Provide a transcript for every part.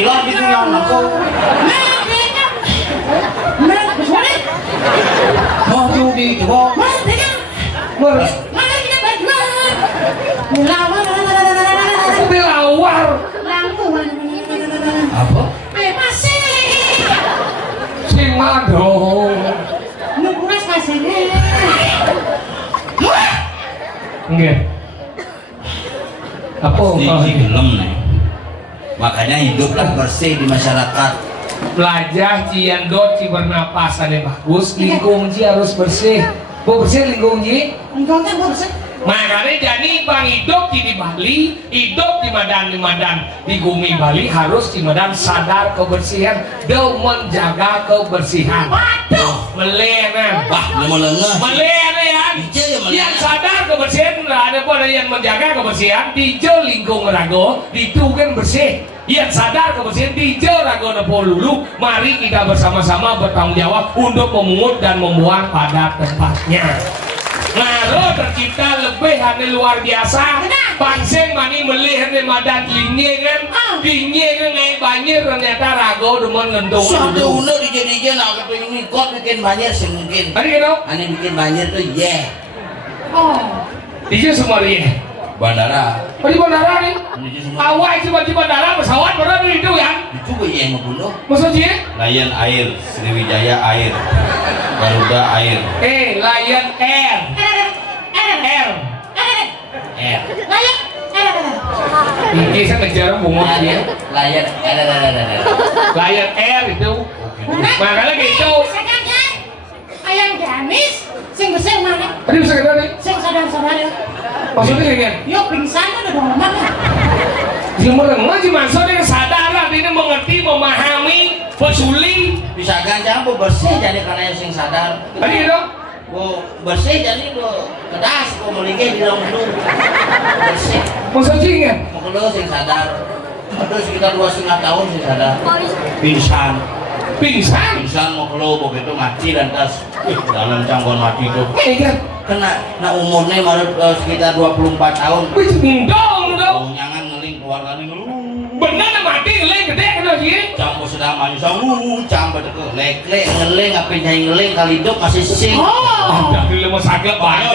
Gila gitu nyawa aku. Mau judi coba. Belawar. Apa? Si Mado. Nggih. Apa? Sedikit gelem nih. Makanya hiduplah bersih di masyarakat. Belajar cian dot ci bernapasannya bagus, lingkungan ci harus bersih. Bu bersih lingkungan ci? Lingkungan kan bersih. Makanya jadi bang hidup di Bali, hidup di Madan di Gumi Bali harus di Madan sadar kebersihan, dan menjaga kebersihan. Waduh, melenan, Bah, melengah. melenan. Yang sadar kebersihan ada pada yang menjaga kebersihan di lingkungan rago, itu kan bersih. Yang sadar kebersihan di rago nepolulu, mari kita bersama-sama bertanggung jawab untuk memungut dan membuang pada tempatnya. Ngaruh tercipta lebih hane luar biasa. Panseng mani melih hane madan linye kan, linye kan ngai banjir ternyata rago demen ngendong. Suatu udah dijadikan nak kata ini kot bikin banjir sih mungkin. Tadi kan? Ane bikin banjir tuh oh, Dijauh semua dia. bandara. Oh di bandara nih. Menuju semua. Awal coba di bandara pesawat baru itu ya. Itu gue yang ngebunuh. Maksudnya? Lion Air, Sriwijaya Air, Garuda Air. Lion Air. Air. Air. Ini saya ngejar bungut dia. Lion Air. Lion Air itu. Makanya gitu. ayam gamis, sing bersih mana? Tadi bisa kita nih. Sing sadar-sadar ya. Maksudnya kayak gini. Yuk pingsan udah dong mana? Merengah sih maksudnya sadar ini mengerti, memahami, peduli. Bisa gancang bu bersih jadi karena yang sing sadar. Tadi gitu. Bu bersih jadi bu kedas bu melinggih di dalam dulu. Bersih. Maksudnya kan? Mau kalau sing sadar. Terus sekitar 2,5 tahun sing sadar. Pingsan. Pingsan mau kalau begitu mati dan tas dalam cangkon mati itu. Iya kan? Kena umurnya baru sekitar 24 tahun. Dong. Jangan ngeling keluarganya Bener mati ngeling gede kan sih? campur sedang manis campur itu lek ngeling apa yang ngeling kali hidup masih sing Ada di lemah sakit banget.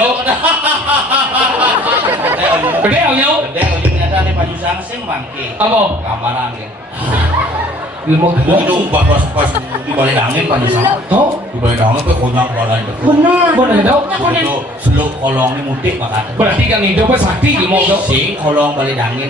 Gede nyau. gede ternyata ada baju sangsing bangke Apa? gambaran ya Lemah gede. itu pas di balik angin baju sang Oh? di balik angin tuh konyak keluaran itu Bener dong. itu seluk kolongnya mudik makanya Berarti kan hidupnya sakti di mau dong. sing kolong balik angin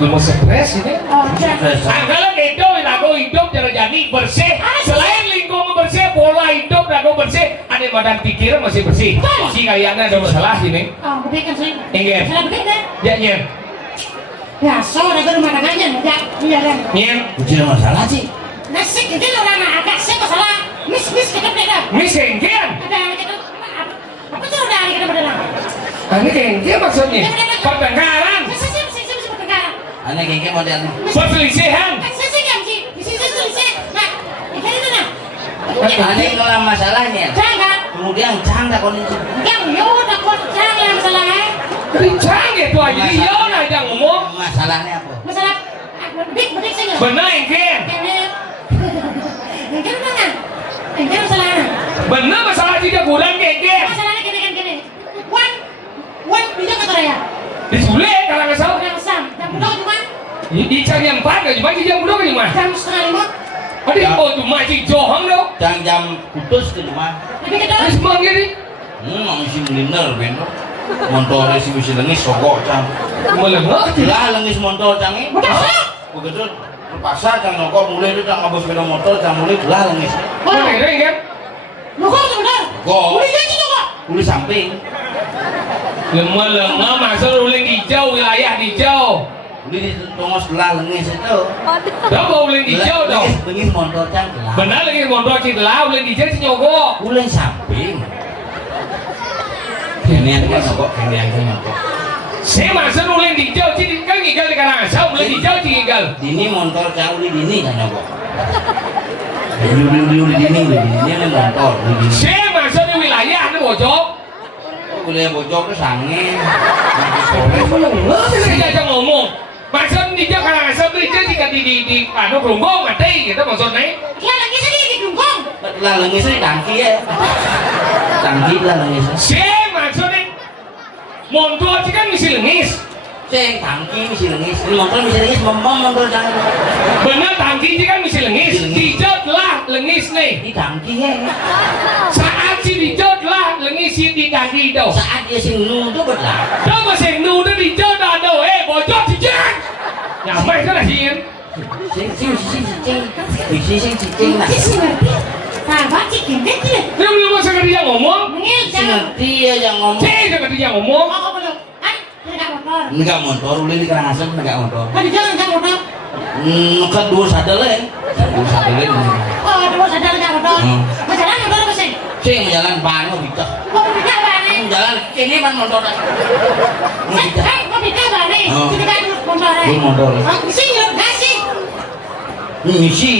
Lemah stres ini. Oh, jangan. Kalau gitu, ragu hidup jadi bersih. Selain lingkungan bersih, pola hidup ragu bersih. Ada badan pikiran masih bersih. Si kayaknya ada masalah ini. Oh, gede kan sih? Enggak. Salah gede kan? Ya nyen. Ya, so ada rumah tangannya, ya, iya kan? Nyen. udah masalah sih Nasi gede orang agak sih masalah. Mis kita beda. Mis kengkian. Ada kita apa tuh ada kita beda? Ini kengkian maksudnya. Pertengkaran. Sih bertengkar. aneh kayak modelnya Perselisihan. Sih kan sih. Di sini. Nah, ini mana? aneh ngelam masalahnya Jangan. kemudian canggah kondisi Yang yo udah kok jangan masalahnya. Kencang gitu aja. Iya lah yang ngomong. masalahnya apa Masalah bedik sih. Benar kengkian. Yang mana? Yang masalahnya. Benar masalah 3 bulan kengkian. Masalahnya gini. Wan bisa kata ya. Disulit kalau nggak salah. Udah kesam. Dan pulau cuma Di cari yang 4 gak cuma jam belum gimana? jam 4:30. Adi oh cuma si johong dong. jam putus ke rumah Tapi kita Terus mau gini. misi meliner beno montore si misi lengis sogok cang Melengah. lah lengis montol cang ini Bukan sok. begitu pasar cang nongkok mulai itu cang ngabos sepeda motor cang mulai lah lengis Mana keren kan? Lu kok sebentar? kok Udah janji coba. mulai samping Lemah masuk uling hijau wilayah hijau. mulai di tongos lah lengis itu Dah mau uling hijau dong. lengis montol cang lah Benar lagi mondok cila uling hijau si nyogok. mulai samping ini yang kan nyogok ini yang nyogok Saya masuk uling hijau si kan gigal di Karangasem uling hijau si gigal. dini montol cang uli dini kan nyogok uli dini ini montol uli dini Saya masuk di wilayah ini bojok. wilayah bojok itu sange Saya aja ngomong. Maksud di jauh karena asal di jauh jika di anu kerunggong mati gitu maksudnya. Dia lagi sedih di Dungkong. Lah lengisnya tangki ya. Tangki lah lengisnya. Si maksudnya montol sih kan misi lengis. Ceng tangki misi lengis. Ini motor misi lengis motor jangan. Bener tangki sih kan misi lengis. Dijot lah lengis nih. Di tangki ya. Saat si dijot lah lengis si di tangki itu. Saat dia sing nuduh belah. Coba sing nuduh dijot ada bocor si jeng. Nyampe kan sih. Sing lah. Sih ngerti. Nah, baca gede dia. Dia belum masa dia ngomong. Mengil Sing ngerti ya yang ngomong. Jangan dia ngomong. Oh, belum. Enggak motor. Enggak motor, ulin di Karangasem enggak motor. Kan di jalan enggak motor. Kan dua sadel ya. Dua sadel. Oh, dua sadar enggak motor. Jalan motor apa sih? Sing jalan ban mau bisa. Kok bisa bane? Jalan ini ban motor. Bisa. Kok bisa bane? Oh. Kita kan motor. Dua motor. Oh, sih nggak kasih. Misi.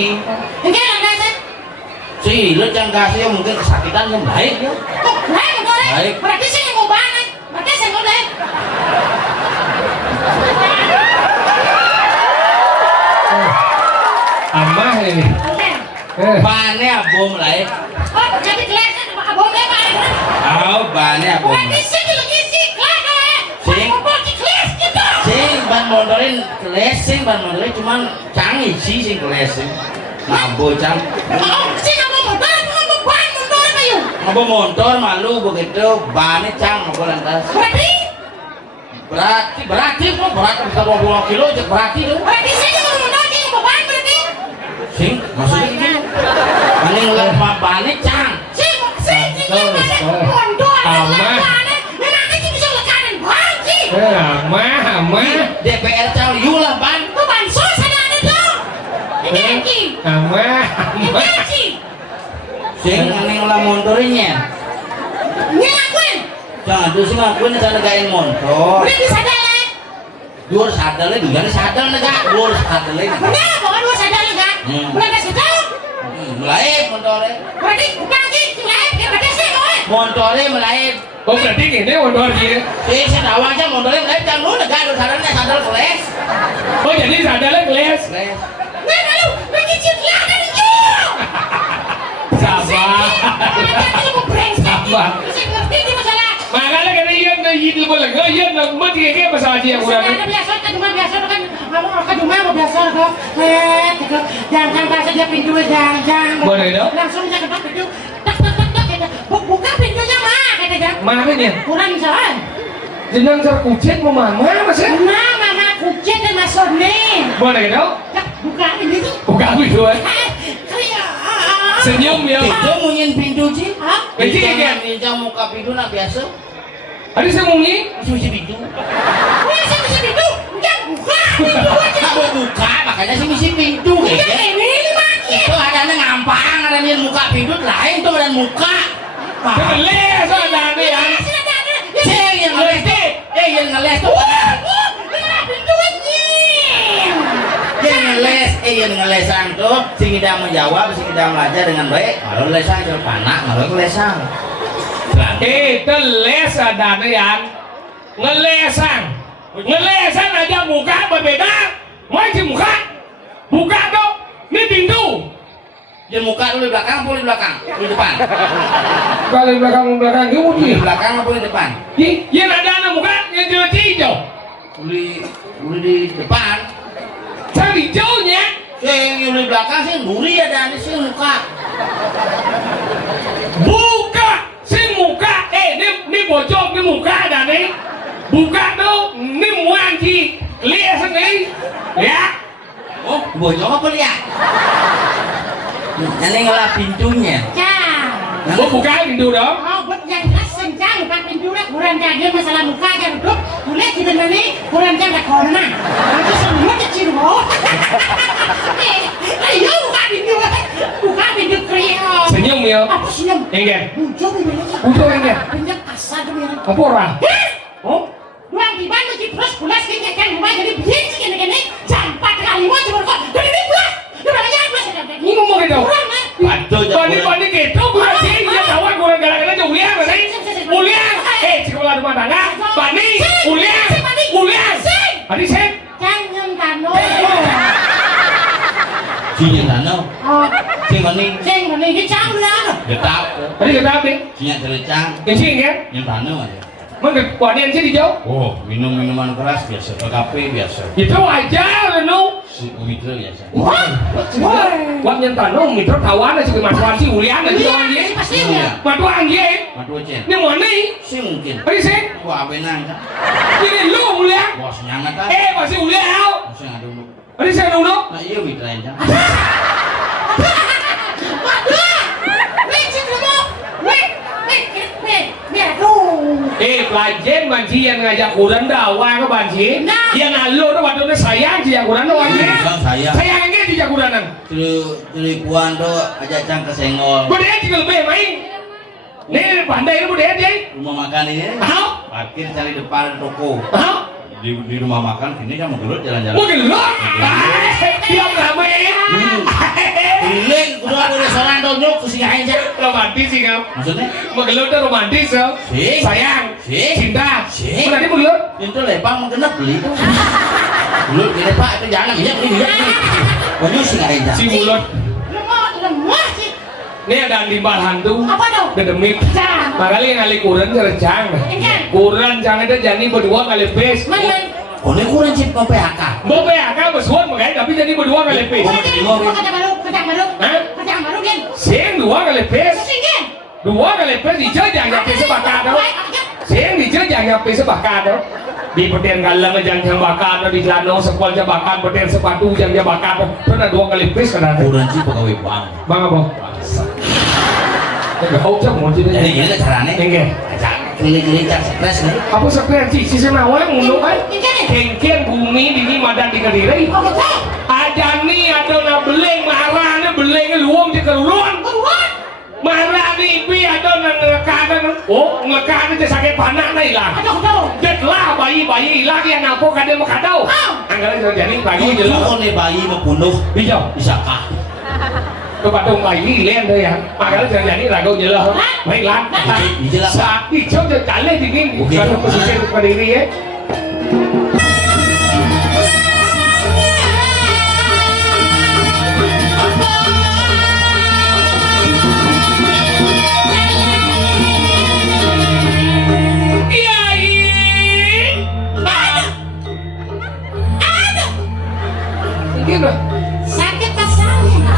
Enggak ada sih. Si, lu yang kasih mungkin kesakitan yang baik ya. Kok baik motor? Baik. Berarti sih yang mau bane. Berarti sih mau deh. Amah ini. Bannya abom lah ya. Oh, jadi kelas abang deh bane. Oh, bannya abom. Berarti sih lagi sih kelas deh. Sing. Mau di kelas gitu. Sing ban motorin keles sing ban motorin cuman canggih sih sing keles sing. Mabo cang. Oh, sih nggak mau motor, mau ban motor apa yuk? Mabo motor malu begitu bannya cang mabo lantas. Berarti kok berat bisa 20 kilo aja berarti tuh. Berarti sih nggak mau motor, sih mau ban berarti. Sing maksudnya gini. Paling lama bannya cang. Sih motor. Memang sih bisa lekanan ban sih. Amah. DPR cang yulah ban. Tuh bansos ada tuh. Ini lagi. Amah. Ini sih. Sing paling lama motornya. Ini ngakuin. Jangan tuh sih ngakuin cara negain motor. Udah bisa jalan. Dua sadel juga nih sadel nega. Dua sadel. Benar, bawa dua sadar enggak? Udah kasih tahu. Mulai motornya. Berarti bukan lagi lain kayak berarti sih mau. Motornya mulai. Oh berarti ini motor gini. Saya tahu aja motornya mulai jangan lu nega dua sadelnya sadel keles. Oh jadi sadarnya keles. Keles. Nah, lalu lagi cilik ada di jauh. Sabar. Sabar. Bisa ngerti di masalah. Makanya kena iya na hidup boleh. Kau iya na mati kayak masalah dia kurang. Ada biasa kan cuma biasa kan cuma mau biasa kok. Jangan kasih dia pintu jangan. Boleh dong. Langsung aja ketok pintu. Tak kata. Buka pintunya mah kata dia. Mana nih? Kurang jalan. Jenang terkucit mau mama masih? Nah, mama kucing dan masuk nih. Boleh dong. Buka ini tuh. Buka pintu eh. Senyum ya. Itu munyin pintu sih. Hah? Jadi kayak Pinjam muka pintu nak biasa. ada semunyi. Susi pintu. Masa bisa pintu? Enggak buka pintu aja. Kamu buka makanya sih misi pintu Enggak ya. ini makin. Itu ada ngampang ada yang muka pintu lain tuh dan muka. Keles ada ya. Ceng yang ngeles tuh. Yang ngeles tuh. Pintu anjing. Yang ngelesan tuh sing tidak menjawab, sing tidak belajar dengan baik. Kalau lesan itu panak, kalau lesan. Teles ada yang ngelesan aja muka berbeda. Masih muka. Buka tuh. Ini pintu. Dia muka dulu di belakang, apa di belakang? Di depan. Kalau di belakang kamu Di belakang apa di depan? Yang ada anak muka yang jelas hijau. Di depan. Cari hijaunya. Yang di belakang sih buri ada sih muka. Buka sing muka. Ini bocok ini muka ada nih. Buka tuh. Ini muanti. Lihat sini. Ya. Oh, bocok apa lihat? Ini ngelah pintunya. Ya. Gua buka pintu dong. Oh, buat yang keras sencang bukan pintunya kurang jaga masalah muka aja duduk. Boleh kita nani kurang jaga corona. Nanti semua kecil loh. Ayo buka pintu kriyo. Senyum ya. Apa senyum? Enggak. Bujuk ini. Bujuk enggak. Pinjam kasar tuh ya. Apa orang? Oh, doang di ban mesti terus pulas kayaknya kan rumah jadi begini gini jam 4 kali mau coba kok. Jadi pulas. Udah aja pulas. Ini ngomong gitu. Kurang mah. Pandi gitu berarti dia tahu gue gara-gara Julian nih. Julian. Sekolah rumah tangga. Pandi. Julian. Adi sen. Jangan Sinya dano. Oh, Sing mani sing ngene iki cang lan. getap. Tadi kita apa? Sinya cerecang. Kencing kan? Yang dano aja. Mana kuanian sih dijauh? Oh, minum minuman keras biasa, kafe biasa. Itu aja nu. Si Mitra biasa. Wah, wah nyentan nu mitra kawan sih matuan sih ulian aja Iya, orang dia. pasti ya. Matuan dia. Matu cen. Ini mana nih? Si mungkin. Apa sih? Wah, benang kan. Ini lu ulian. Bos nyangat kan. Masih ulian. Masih ngadu dulu. Apa sih nu? Nah, iya Mitra kan. Pelajen banci yang ngajak kurang dakwah ke banci. Yang alu tu waktu tu sayang dia kurang dakwah ni. Sayang. Sayangnya dia kuranan. Tuli puan tu ajak cang kesengol. Budaya juga lebih main. Ni pandai tu budaya dia. Rumah makan ini. Hah? Parkir cari depan toko. Hah? Di rumah makan sini kan mau gelut jalan-jalan. Mungkin lu? Dia ramai. Leng, keluar dari restoran donyok ke sini aja. Romantis sih kau. Maksudnya? Mengelut tu romantis kau. Si. Sayang. Si. Cinta. Si. Mana dia mengelut? Itu lepang mengenap beli. Gelut ini Pak itu jangan iya beli. Banyak sih aja. Si mulut. Lemah sih. Ni ada limbah hantu. Apa tu? Kedemit. Cang. Makanya kali kurang cercang. Kurang jangan ada jani berdua kali pes. Mana? Oh ini kurang cip mau PHK. Mau PHK bersuat makanya tapi jadi berdua kali pes. Kerja baru. Hah? Kerja baru kan? Sing dua kali pes. Sing kan? Dua kali pes dijajang yang pes bakar tu. Sing dijajang yang pes bakar tu. Di peten galang jang yang bakar tu di celana sekolah jang bakar peten sepatu jang bakar tu. Tu ada dua kali pes kan ada. Kurang cip pegawai bank. Bang apa? Enggak hau cak mau jadi. Jadi gini caranya. Enggak. Ajak keliling-keliling cak stres nih. Apa sekresi si senawang ngunu kan? Kan? Kengkeng bumi dini madan di Kediri. Oh betul. Aja ni ada na beleng marah ni beleng luang di keruan. Keluar. Marah ni pi ada na ngekadan. Oh ngekadan je sakit panak na hilang. Aduh. Jetlah bayi hilang yang nampu kadang makadau. Anggaran jadi pagi Itu jelas. kok nih bayi membunuh Bijau. bisa kah? Kepada bayi len tu ya. Anggaran jadi ragu jelas. Baiklah. Jelas. Saat dijau je kali dingin. Kalau pesisir Kediri ya. Gimana? Sakit pasangnya.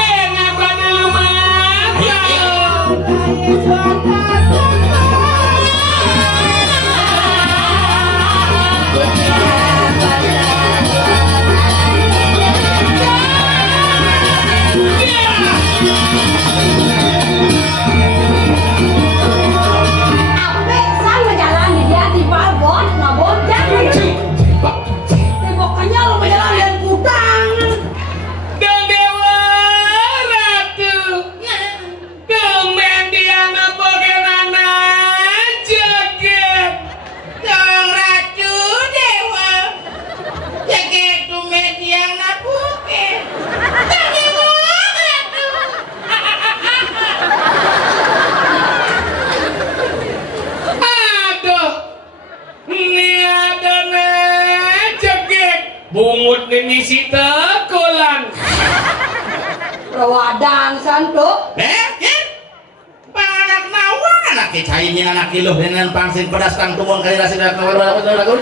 Enak pada lumayan. Apa sama jalan dia di Barbon, ngabon jangan. Pokoknya lo jalan dan kutang. Dewa Ratu, kemudian bagaimana joget? Sang Ratu Dewa jaget tumet yang nabuke Aduh, ini ada joget bungut ini si tekulan. Rawadang santo. Anak nawa anak kecainya anak kilo dengan pangsin pedas kang tumbang kali rasi dak keluar lagu.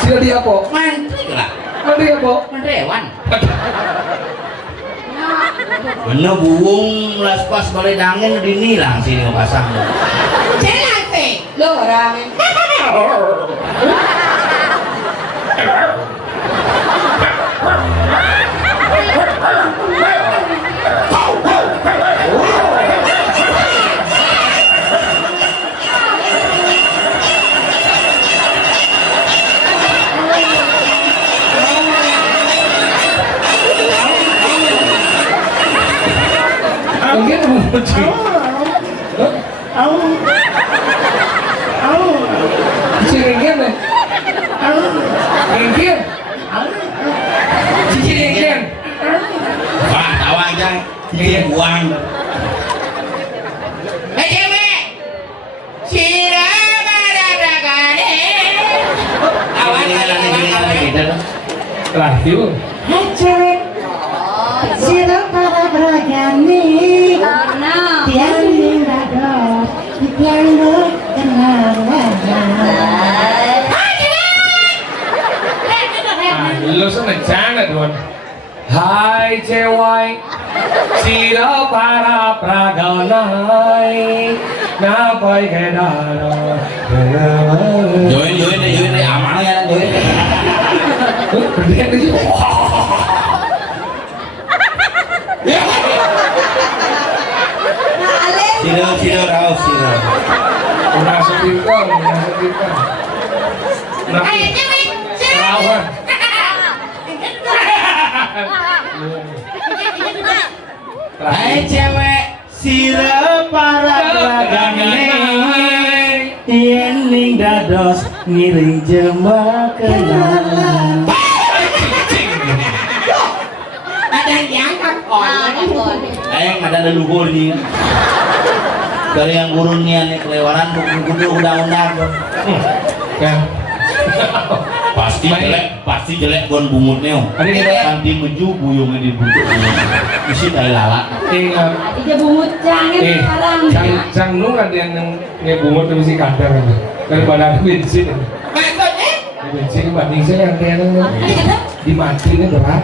Sila dia apa? Mantri lah. Mana dia apa? Mendewan. Bener buung las pas balai dangin dinilang sini pasang. jelate Lo orang. Mungkin bungut sih. Si Ringin deh. Ringin. Si Ringin. Wah, tawa aja. Ini buang. cewek sirama dadagane Awan Terakhir. Hai cewek, sira para beragami. Karena Tiang dado, tiang do kenal. Lu seneng jangan Don. Hai cewek, sira para praganai, napai kedara. Join deh, aman ya join. Berdiri aja. Siro raus siro. Masuk pintar. Hai cewek, Rawan. Hai cewek, siro para beragami. Yen ning dados ngiring jemba kenalan. Ada yang diangkat kon. Ayang ada leluhur nih. Dari yang gurunnya nih kelewaran kudu undang-undang. Ya. Pasti jelek gon bungutnya. Ada yang jelek? Nanti meju buyungnya di buntut. Isi dari lala. dia bungut jangan sekarang. Cang lu ada yang ngebungut tuh si kadar itu. Daripada ada bensin. Maksudnya? Bensin banding saya yang kayak dimatiin berat.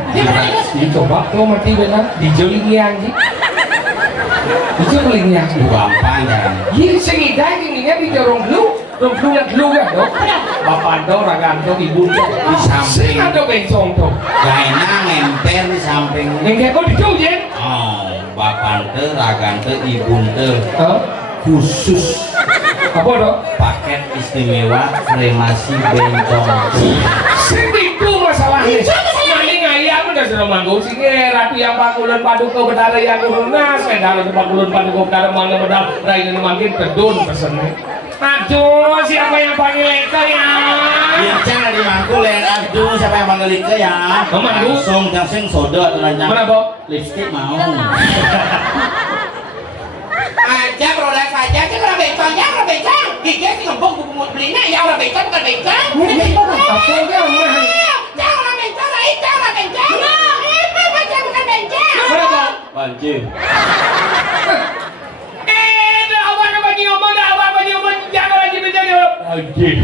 Dicoba tuh mati benar. Dijoling yang gitu. Dijoling yang gitu. Gampang kan. Iya sengidai ininya di jorong dulu. Dulu ya dok. Bapak dong raganto ibu tuh Di samping. ada bencong tuh. Gaina ngemper di samping. Yang kayak kok dijujen? Oh, bapak teh, ragan teh, ibu teh khusus Apa dok? paket istimewa kremasi bencong. Itu masalahnya. Nanti ngayam udah sudah manggung sih ratu yang pakulun paduka bedara yang lunas, dalam pakulun paduka bedara mana bedal raine makin pedun pesennya. Aduh, siapa yang panggil itu ya? Bincang di mangkul yang aduh siapa yang panggil itu ya? Langsung langsung sodo atau lanjang. Kenapa? Lipstick mau. Aja produk saja, kan orang bencong. Gigi sih ngembung bungut belinya, ya orang bencong bukan bencong. Apa dia mah? Jangan orang bencong, jangan orang bencong. Bencong bukan bencong. Kenapa? Banjir. Jangan lagi menjadi Banjir.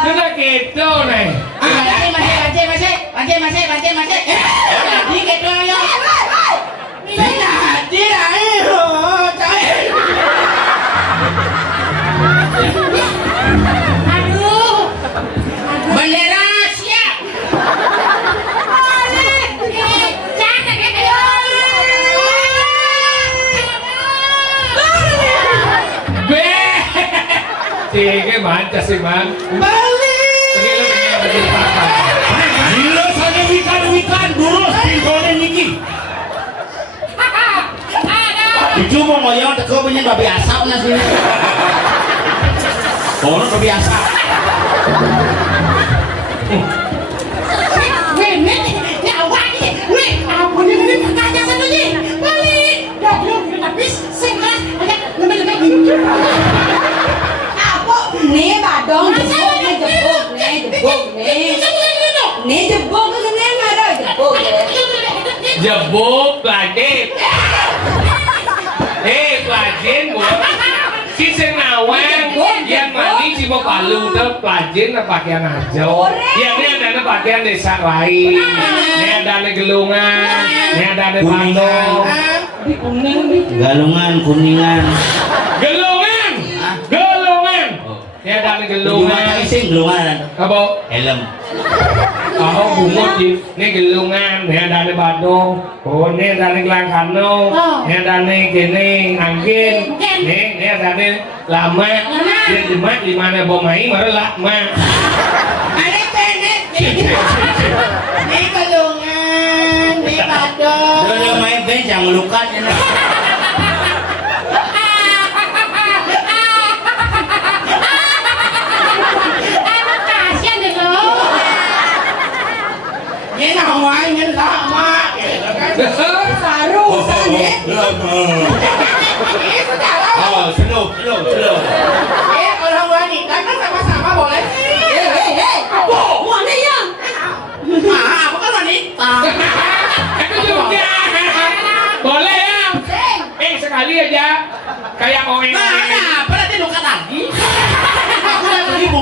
sudah gitu nih. Masih. Jadi gitu ya. Jadi ayo, aduh, bendera siap. jangan Be. Sige man, kasi man. Gila saja wikan durus di gone niki. Itu mau ngoyong teko punya babi asap na sini. Kono babi asap. Nih badong jebuk ke sini ada jebuk. Jebuk pelajen. Pelajen buat si senawan yang manis si mau palu tuh pelajen pakaian hijau. Yang ini ada pakaian desa lain. Ini ada gelungan, ini ada pandong. Di kuning nih. Galungan kuningan. Gelungan. Ini ada gelungan. Gelungan. Apa? Helm. Ako bungot ini gelungan, ini ada badong, ini ada langkano, ini ada kene angin, ini ada lama, ini di mana bomai malah lama. Ada tenet. Ini galungan, ini badong. Dia main bench yang melukat ini. Ini namanya lama. Baru sana. Oh, slow. Orang wanita kan sama-sama boleh.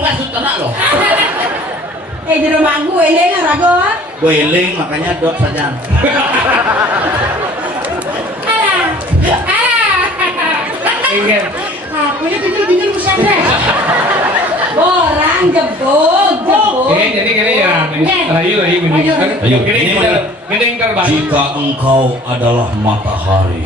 maksud tenak loh. Di rumah gue ini rago. Gueling makanya dot saja. Ingin. Aku ini bingung Musandra. Orang gebuk. Jadi gini ya. Ayo gini. Ayo gini terbalik. Jika engkau adalah matahari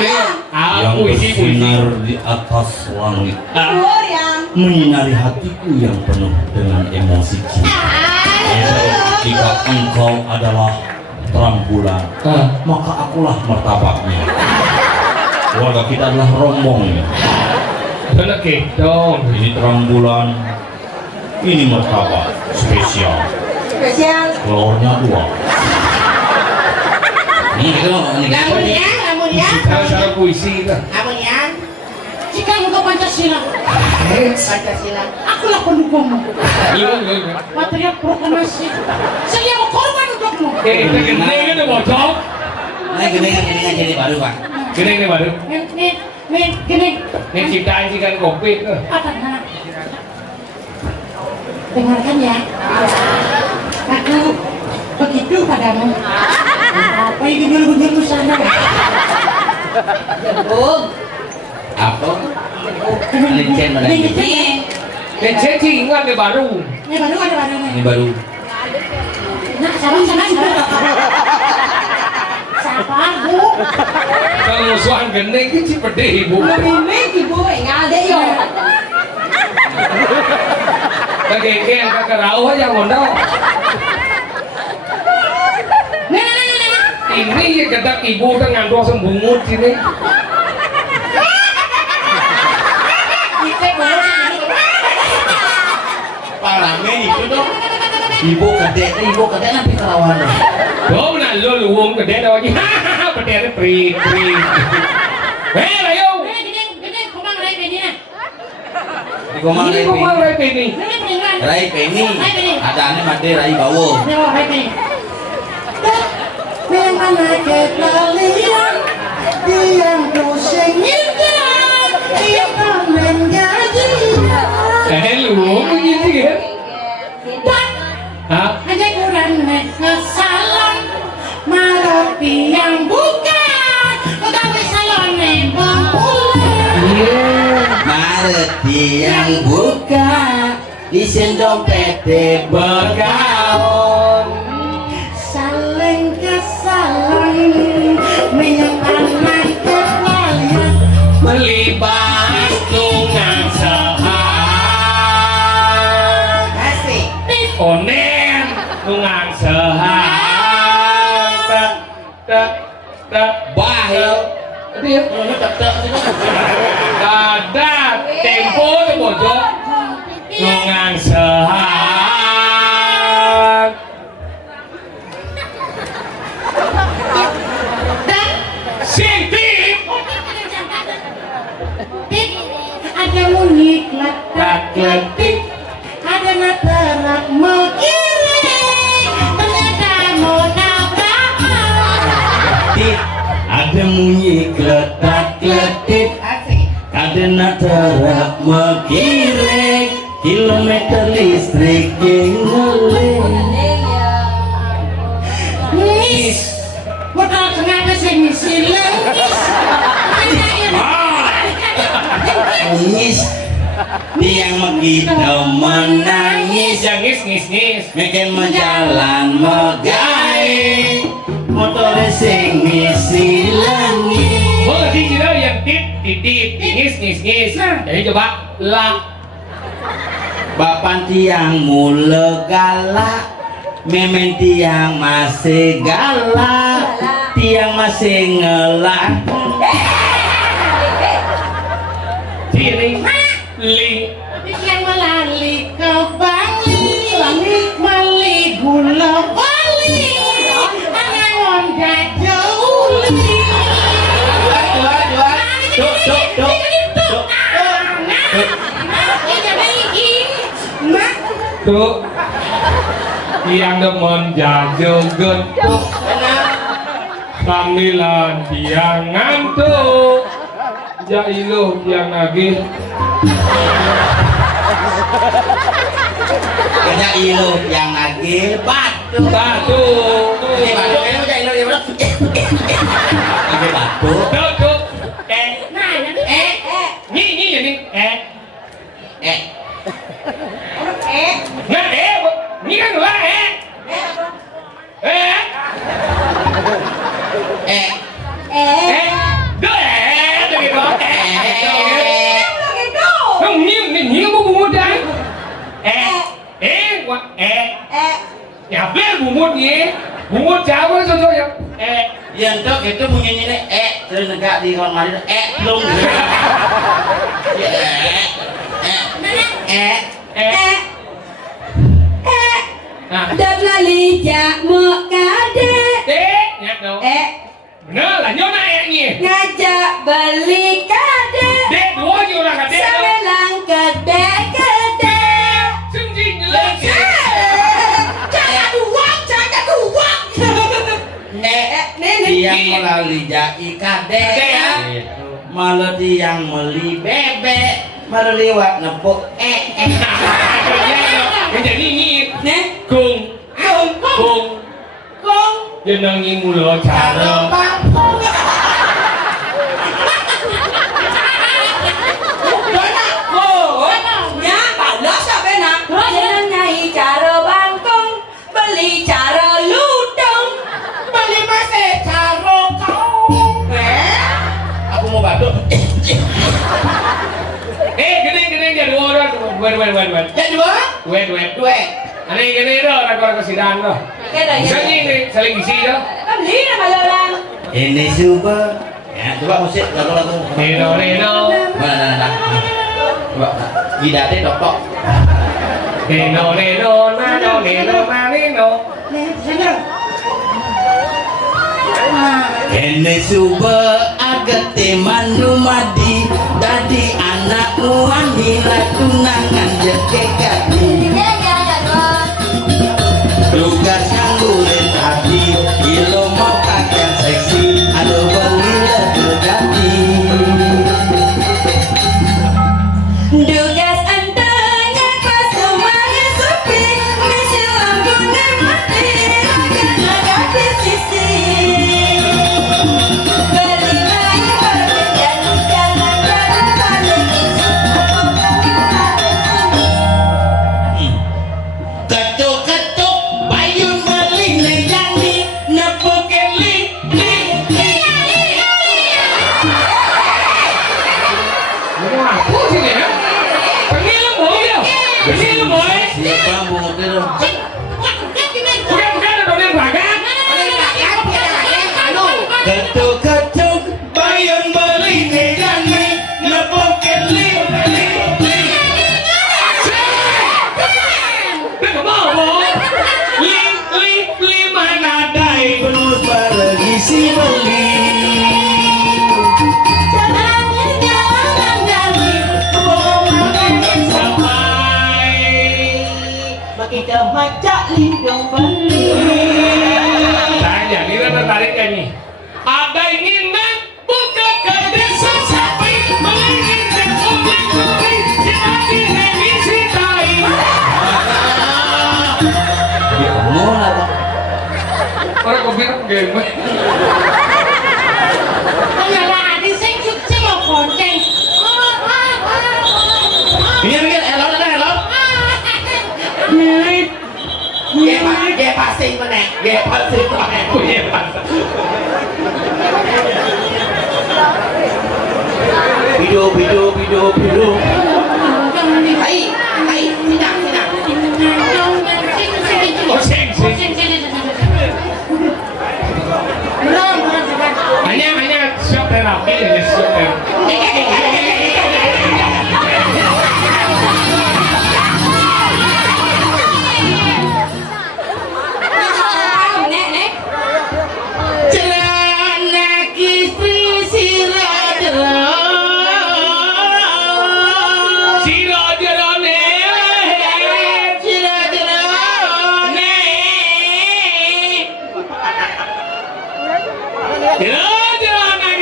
yang Aku isi puisi. bersinar di atas langit, Yang menyinari hatiku yang penuh dengan emosi cinta. Jika engkau adalah terang bulan, maka akulah martabaknya. Keluarga kita adalah rombongnya. Bener gitu. Ini terang bulan, ini martabak spesial. Telurnya 2. Ini gitu, ini gitu. Cara puisi itu. Amunya, Jika engkau Pancasila, Pancasila. akulah pendukungmu. Iya. Material proklamasi. Saya mau korban untukmu. Itu gede itu bocok. Ini gini jadi baru pak. Gede ini baru. Nih, gini. Ini ciptaan ikan kopi tuh. Apa nak? Dengarkan ya. Aku begitu padamu. Apa ini gundul sana? gebuk. Apa? Lincen mana? Dan saya ingat dia baru. Ini baru ada baru nih. Ini baru. Nah, sabar. Sabar, Bu. Kalau musuhan gendeng itu pedih ibu. Ini ibu nggak ada yo. Kagenggen kakak rauh aja mondau. Ini ya kedak ibu dengan doa sembungut sini. Palame itu dong. Ibu gede nanti kerawan. Đó là lô lù uống cái đen đâu chứ. Cái đen nó pri. Hei ayo. Gini, kumang rai ini nah. Di komang Ini kok mau rai ini. Ini peninggalan. Rai Penny. Ada ane made Rai Bawo. Ini mau rai ini. Memang ada kalian yang doseng itu yang menjadi. Lù uống cái gì thế kìa. Hả? Hanya kurang kesalahan malah yang bukan pegawai salon Mareti yang buka di dompet bergaun. saling kesalahan menyempatkan kalian Melibas tungang sehar. Asik. Onen tungang sehar. Tak Bahil. dia ada tempo tu bocok tungang sehar. Sintip ada bunyi kletak kletik. ada natarak mengiring ternyata mau tabrakan Ada bunyi kletak-kletik, Asik. kadena terak mengiring, kilometer listrik ngeling. Nis modal kenapa sih ngisi lengis Nangis, tiang begitu menangis, Ngis. makin menjalan megai, motor sing ngisi langit. Boleh di sini yang tit, ngis. Jadi coba lah. Bapan tiang mule galak, memen tiang masih galak, tiang masih ngelak. Sini, li. yang melali ke Bali meli gula Bali angon jajuli Tuh, yang demen jajoget. Kamilan tiang ngantuk. Jailuh tiang nagih. Kaya ilo yang lagi batu. Batu. Ini batu ini macam ilo dia berat. Lagi batu. Tuh. Nah, jadi Ni ya ni. Nah, ni kan lah Duh Dari ko. Không nhiều bumut dah. Ya bel bumut ni. Bumut jauh tu ya. Yang tu itu bunyinya ni terus negak di kamar mandi belum. Đợt là lì dạ mơ cá đê Nhạc đâu. Bener lah nyona ni. ngajak beli kade Dek dua je orang kata. sampai lang kede Sungji lagi. jangan uang Yang melalui jai kade malah yang meli bebek malah lewat nepuk Jadi ni nè kung jenang ni mula cara. nhá bảo lớp sao bên nào jangan nyai cara bangkong beli cara ludung Beli masih caro kau. aku mau batu Gini dia dua orang. Wait. Jadi dua? Dua. Ani gini dah orang orang kesidang dah. cái này Sini ni saling isi dah. beli lah kalau lang ini super ya coba musik lagu Neno. mana coba gidatnya dok Neno. ini super agak temandu madi tadi anak muandi latunangan jeke kaki tugas yang boleh tadi ilo mau pakaian seksi aduh beli lebih jadi Dugas antanya kau semuanya sepi Misi lampunya mati Agak di sisi Beli main berbeda Jangan balik ketuk bayun meling nih jani nepukin li Apa sih ni? Pengilu boy dia. Pengilu boy. siapa mau itu Bukan ada orang bagan. ketuk bayun meling nih jani nepukin li Nak mau boy. Li mana dai. penuh pergi si beli Begitu macam lindung beli Tanya, ni dah tertarik kan ni? Ada ingin nak buka kedai sapi, melingin dan umai suri, jadi revisi tai. mau lah Orang kau bilang game. Ayalah, di sing lo konceng. Minggir, hello. Dia pasti mana? Punya pasal. Video. Hai, sini. Oh, sing. Belum. Hanya siap terapi, hanya siap terapi. Nè Celana kistri siradero Siro jerone, siradero jerone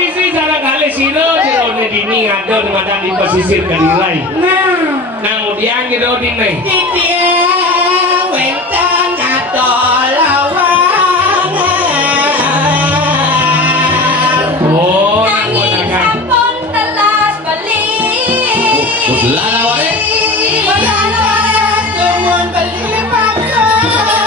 isi cara kali siro jerone dini ada dengan di pesisir Galilai. Nah, Nang mau diang gitu di nih. Di dia wentan atau lawangan. Oh, Nangis sampun telas beli. Lala wale. Lawan cuman beli makan.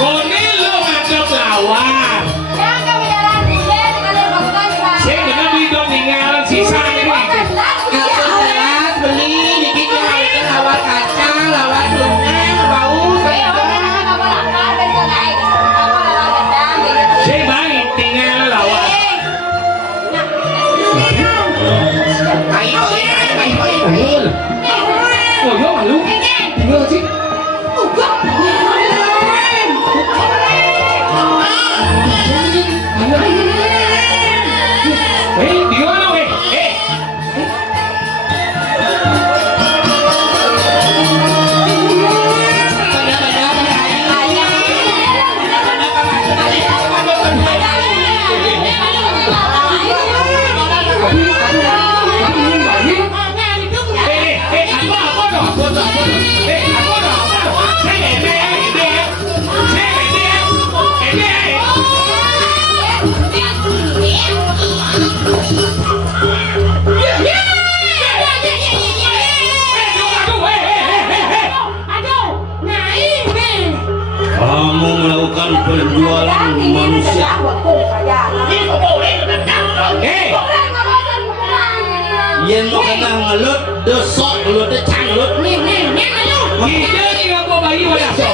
Koni lu ngadep lawan. Yang kami jalan dulu dengan bukan Saya dengan bidon tinggalan sisa ini. Aku telat beli dikit itu lawan kacang, lawan lungan, bau saya. Saya bang tinggal lawan. Ayo. Oh, yo malu. Tinggal sih. Dia lo Kamu melakukan penjualan manusia. Yang mau kena ngelut, desok, ngelut, decang, ngelut. Kita ni apa bayi wadah so.